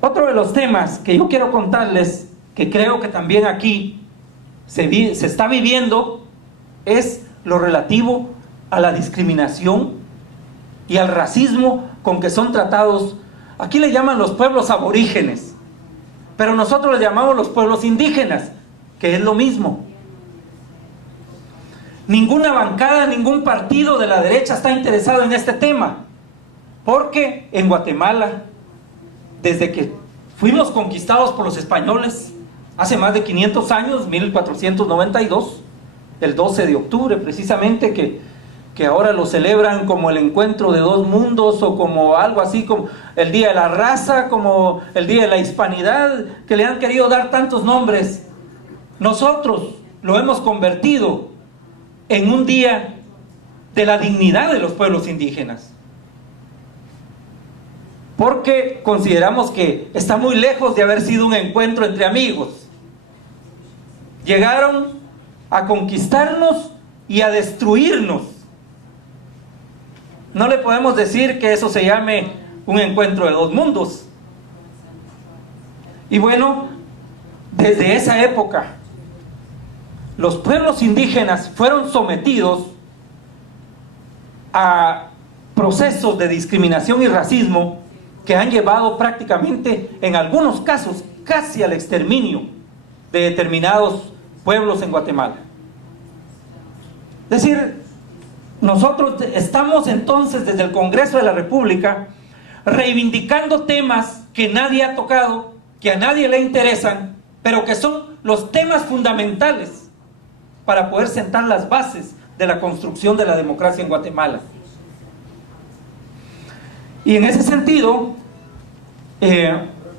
Otro de los temas que yo quiero contarles, que creo que también aquí se está viviendo, es lo relativo a la discriminación y al racismo con que son tratados. Aquí le llaman los pueblos aborígenes, pero nosotros le llamamos los pueblos indígenas, que es lo mismo. Ninguna bancada, ningún partido de la derecha está interesado en este tema, porque en Guatemala, desde que fuimos conquistados por los españoles, hace más de 500 años, 1492, el 12 de octubre precisamente, que ahora lo celebran como el encuentro de dos mundos, o como algo así como el Día de la Raza, como el Día de la Hispanidad, que le han querido dar tantos nombres. Nosotros lo hemos convertido en un día de la dignidad de los pueblos indígenas, porque consideramos que está muy lejos de haber sido un encuentro entre amigos. Llegaron a conquistarnos y a destruirnos. No le podemos decir que eso se llame un encuentro de dos mundos. Y bueno, desde esa época, los pueblos indígenas fueron sometidos a procesos de discriminación y racismo que han llevado prácticamente, en algunos casos, casi al exterminio de determinados pueblos en Guatemala. Es decir, nosotros estamos entonces desde el Congreso de la República reivindicando temas que nadie ha tocado, que a nadie le interesan, pero que son los temas fundamentales para poder sentar las bases de la construcción de la democracia en Guatemala. Y en ese sentido,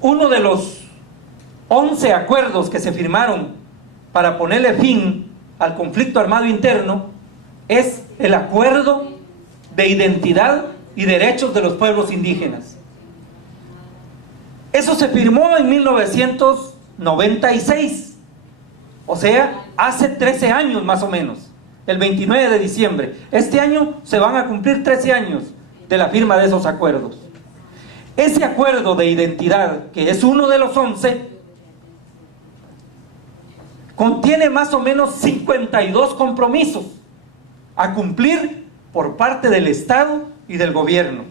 uno de los 11 acuerdos que se firmaron para ponerle fin al conflicto armado interno es el Acuerdo de Identidad y Derechos de los Pueblos Indígenas. Eso se firmó en 1996, o sea, hace 13 años más o menos, el 29 de diciembre. Este año se van a cumplir 13 años de la firma de esos acuerdos. Ese acuerdo de identidad, que es uno de los 11, contiene más o menos 52 compromisos a cumplir por parte del Estado y del gobierno.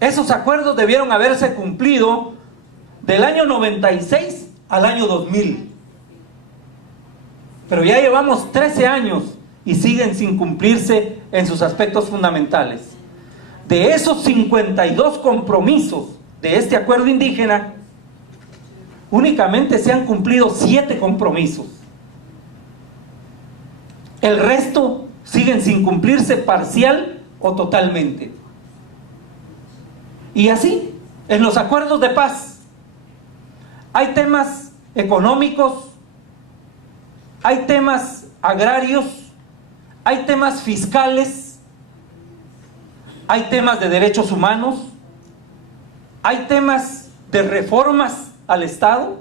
Esos acuerdos debieron haberse cumplido del año 96 al año 2000. Pero ya llevamos 13 años y siguen sin cumplirse en sus aspectos fundamentales. De esos 52 compromisos de este acuerdo indígena, únicamente se han cumplido 7 compromisos. El resto siguen sin cumplirse parcial o totalmente. Y así, en los acuerdos de paz, hay temas económicos, hay temas agrarios, hay temas fiscales, hay temas de derechos humanos, hay temas de reformas al Estado,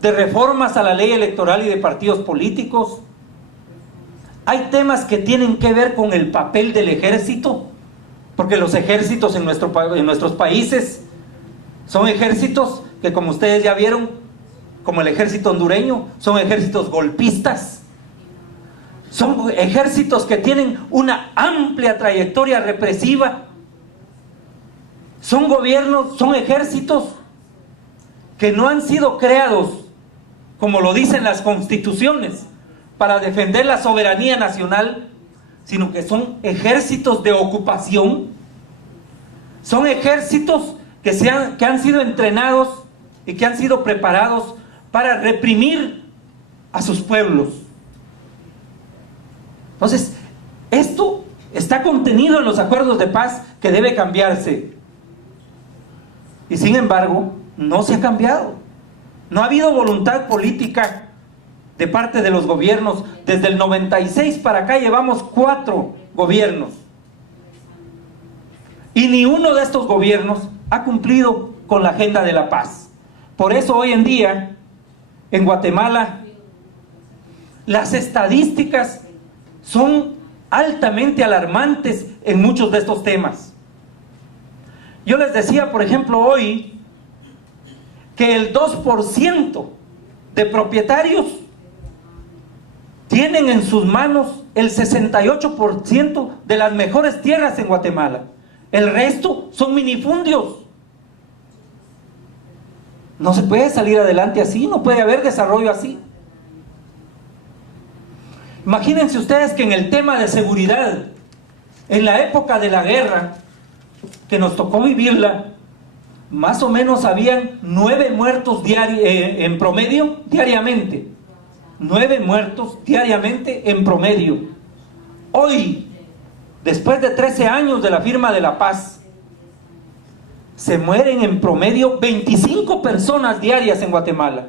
de reformas a la ley electoral y de partidos políticos. Hay temas que tienen que ver con el papel del ejército, porque los ejércitos en nuestros países son ejércitos que, como ustedes ya vieron, como el ejército hondureño, son ejércitos golpistas, son ejércitos que tienen una amplia trayectoria represiva, son gobiernos, son ejércitos que no han sido creados, como lo dicen las constituciones, para defender la soberanía nacional, sino que son ejércitos de ocupación, son ejércitos que han sido entrenados y que han sido preparados para reprimir a sus pueblos. Entonces, esto está contenido en los acuerdos de paz que debe cambiarse. Y sin embargo, no se ha cambiado. No ha habido voluntad política de parte de los gobiernos. Desde el 96 para acá llevamos 4 gobiernos. Y ni uno de estos gobiernos ha cumplido con la agenda de la paz. Por eso hoy en día, en Guatemala, las estadísticas son altamente alarmantes en muchos de estos temas. Yo les decía, por ejemplo, hoy, que el 2% de propietarios tienen en sus manos el 68% de las mejores tierras en Guatemala. El resto son minifundios. No se puede salir adelante así, no puede haber desarrollo así. Imagínense ustedes que en el tema de seguridad, en la época de la guerra, que nos tocó vivirla, más o menos habían 9 muertos en promedio diariamente. 9 muertos diariamente en promedio. Hoy, después de 13 años de la firma de la paz, se mueren en promedio 25 personas diarias en Guatemala.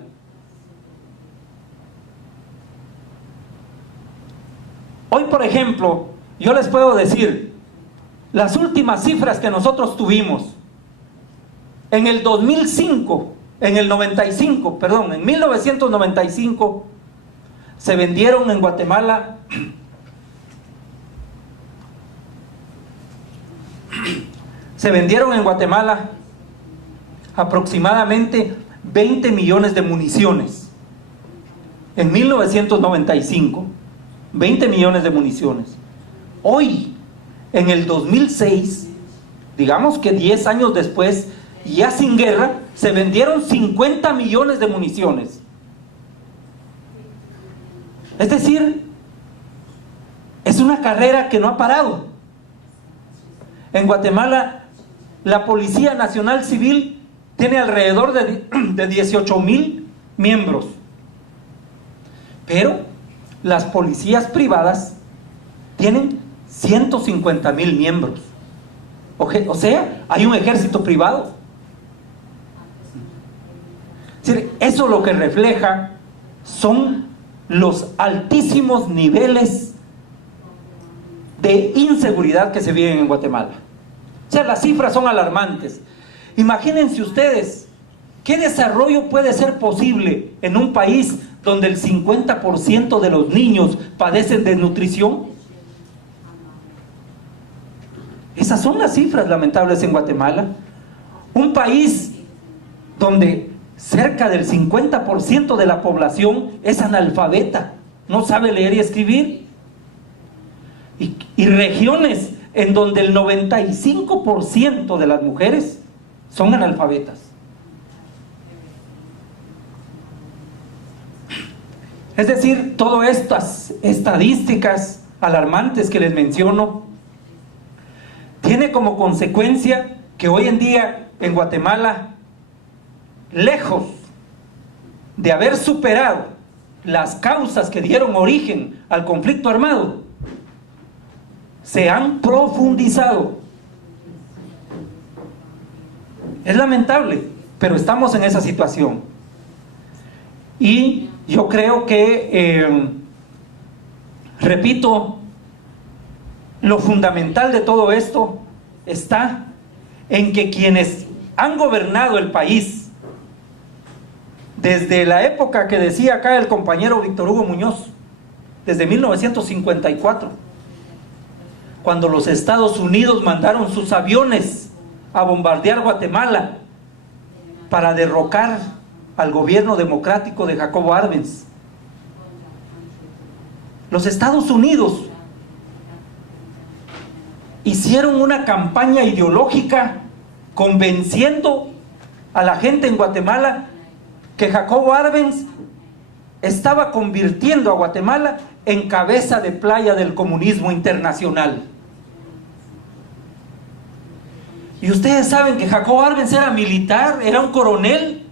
Hoy, por ejemplo, yo les puedo decir, las últimas cifras que nosotros tuvimos, en el 2005, en 1995, se vendieron en Guatemala aproximadamente 20 millones de municiones. En 1995, 20 millones de municiones. Hoy, en el 2006, digamos que 10 años después, ya sin guerra, se vendieron 50 millones de municiones. Es decir, es una carrera que no ha parado. En Guatemala, la Policía Nacional Civil tiene alrededor de 18,000 miembros. Pero las policías privadas tienen 150,000 miembros. O sea, hay un ejército privado. Es decir, eso lo que refleja son los altísimos niveles de inseguridad que se viven en Guatemala. O sea, las cifras son alarmantes. Imagínense ustedes, ¿qué desarrollo puede ser posible en un país donde el 50% de los niños padecen desnutrición? Esas son las cifras lamentables en Guatemala. Un país donde cerca del 50% de la población es analfabeta, no sabe leer y escribir. Y regiones en donde el 95% de las mujeres son analfabetas. Es decir, todas estas estadísticas alarmantes que les menciono tiene como consecuencia que hoy en día en Guatemala, lejos de haber superado las causas que dieron origen al conflicto armado, se han profundizado. Es lamentable, pero estamos en esa situación. Y yo creo que, repito, lo fundamental de todo esto está en que quienes han gobernado el país desde la época que decía acá el compañero Víctor Hugo Muñoz, desde 1954, cuando los Estados Unidos mandaron sus aviones a bombardear Guatemala para derrocar al gobierno democrático de Jacobo Arbenz. Los Estados Unidos hicieron una campaña ideológica convenciendo a la gente en Guatemala que Jacobo Arbenz estaba convirtiendo a Guatemala en cabeza de playa del comunismo internacional. Y ustedes saben que Jacobo Arbenz era militar, era un coronel.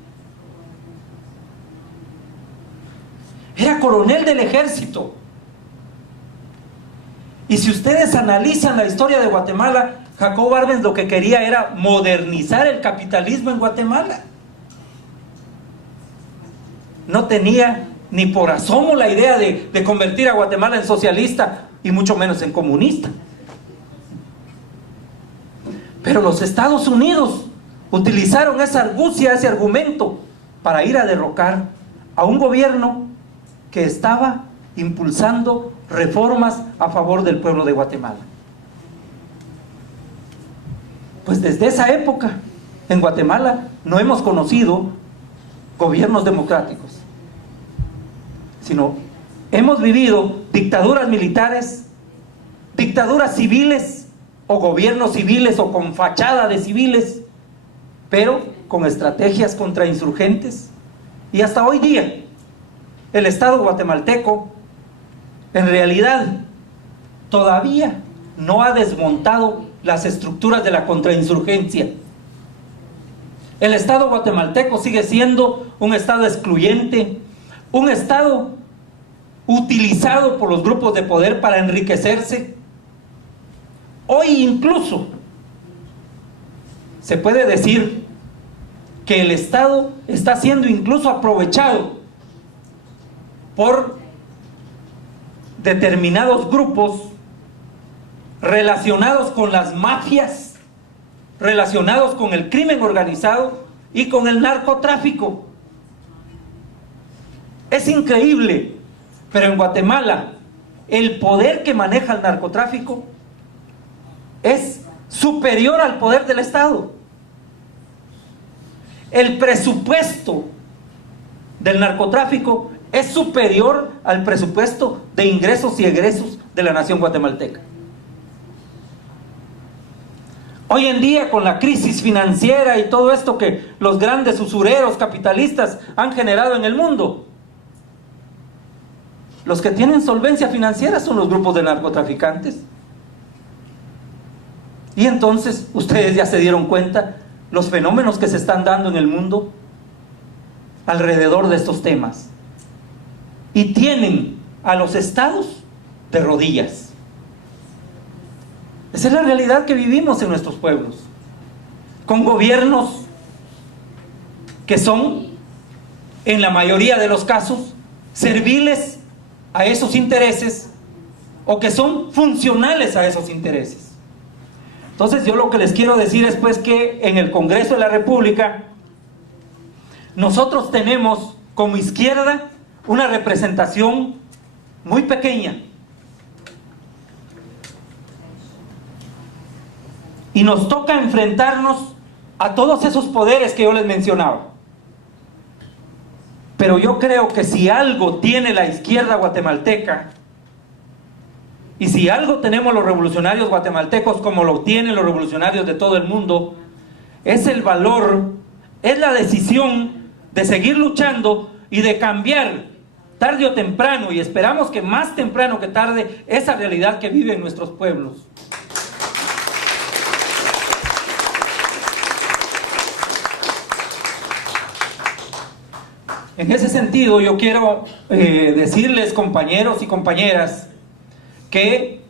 Era coronel del ejército. Y si ustedes analizan la historia de Guatemala, Jacobo Arbenz lo que quería era modernizar el capitalismo en Guatemala. No tenía ni por asomo la idea de convertir a Guatemala en socialista y mucho menos en comunista. Pero los Estados Unidos utilizaron esa argucia, ese argumento, para ir a derrocar a un gobierno que estaba impulsando reformas a favor del pueblo de Guatemala. Pues desde esa época, en Guatemala, no hemos conocido gobiernos democráticos, sino hemos vivido dictaduras militares, dictaduras civiles, o gobiernos civiles, o con fachada de civiles, pero con estrategias contra insurgentes. Y hasta hoy día, el Estado guatemalteco, en realidad, todavía no ha desmontado las estructuras de la contrainsurgencia. El Estado guatemalteco sigue siendo un Estado excluyente, un Estado utilizado por los grupos de poder para enriquecerse. Hoy incluso se puede decir que el Estado está siendo incluso aprovechado por determinados grupos relacionados con las mafias, relacionados con el crimen organizado y con el narcotráfico. Es increíble, pero en Guatemala el poder que maneja el narcotráfico es superior al poder del Estado. El presupuesto del narcotráfico es superior al presupuesto de ingresos y egresos de la nación guatemalteca. Hoy en día, con la crisis financiera y todo esto que los grandes usureros capitalistas han generado en el mundo, los que tienen solvencia financiera son los grupos de narcotraficantes. Y entonces, ustedes ya se dieron cuenta los fenómenos que se están dando en el mundo alrededor de estos temas. Y tienen a los estados de rodillas. Esa es la realidad que vivimos en nuestros pueblos, con gobiernos que son, en la mayoría de los casos, serviles a esos intereses o que son funcionales a esos intereses. Entonces yo lo que les quiero decir es pues que en el Congreso de la República nosotros tenemos como izquierda una representación muy pequeña. Y nos toca enfrentarnos a todos esos poderes que yo les mencionaba. Pero yo creo que si algo tiene la izquierda guatemalteca, y si algo tenemos los revolucionarios guatemaltecos como lo tienen los revolucionarios de todo el mundo, es el valor, es la decisión de seguir luchando y de cambiar tarde o temprano, y esperamos que más temprano que tarde, esa realidad que viven nuestros pueblos. En ese sentido, yo quiero decirles, compañeros y compañeras, que,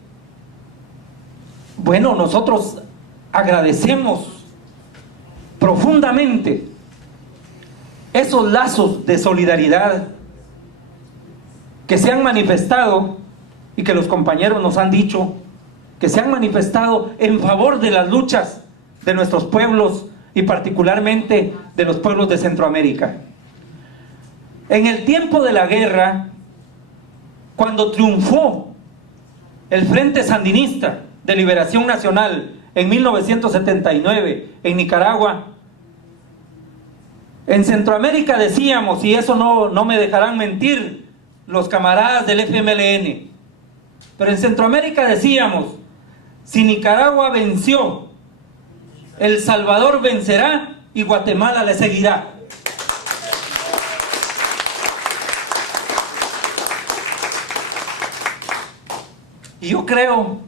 bueno, nosotros agradecemos profundamente esos lazos de solidaridad que se han manifestado y que los compañeros nos han dicho, que se han manifestado en favor de las luchas de nuestros pueblos y particularmente de los pueblos de Centroamérica. En el tiempo de la guerra, cuando triunfó el Frente Sandinista de Liberación Nacional en 1979 en Nicaragua, en Centroamérica decíamos, y eso no me dejarán mentir los camaradas del FMLN, pero en Centroamérica decíamos, si Nicaragua venció, El Salvador vencerá y Guatemala le seguirá. Y yo creo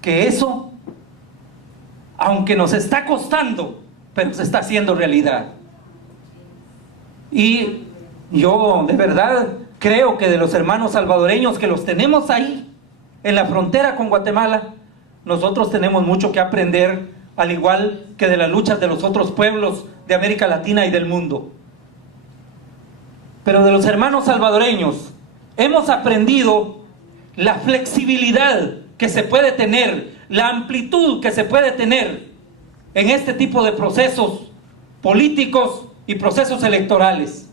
que eso, aunque nos está costando, pero se está haciendo realidad. Y yo de verdad creo que de los hermanos salvadoreños que los tenemos ahí, en la frontera con Guatemala, nosotros tenemos mucho que aprender, al igual que de las luchas de los otros pueblos de América Latina y del mundo. Pero de los hermanos salvadoreños hemos aprendido la flexibilidad que se puede tener, la amplitud que se puede tener en este tipo de procesos políticos y procesos electorales.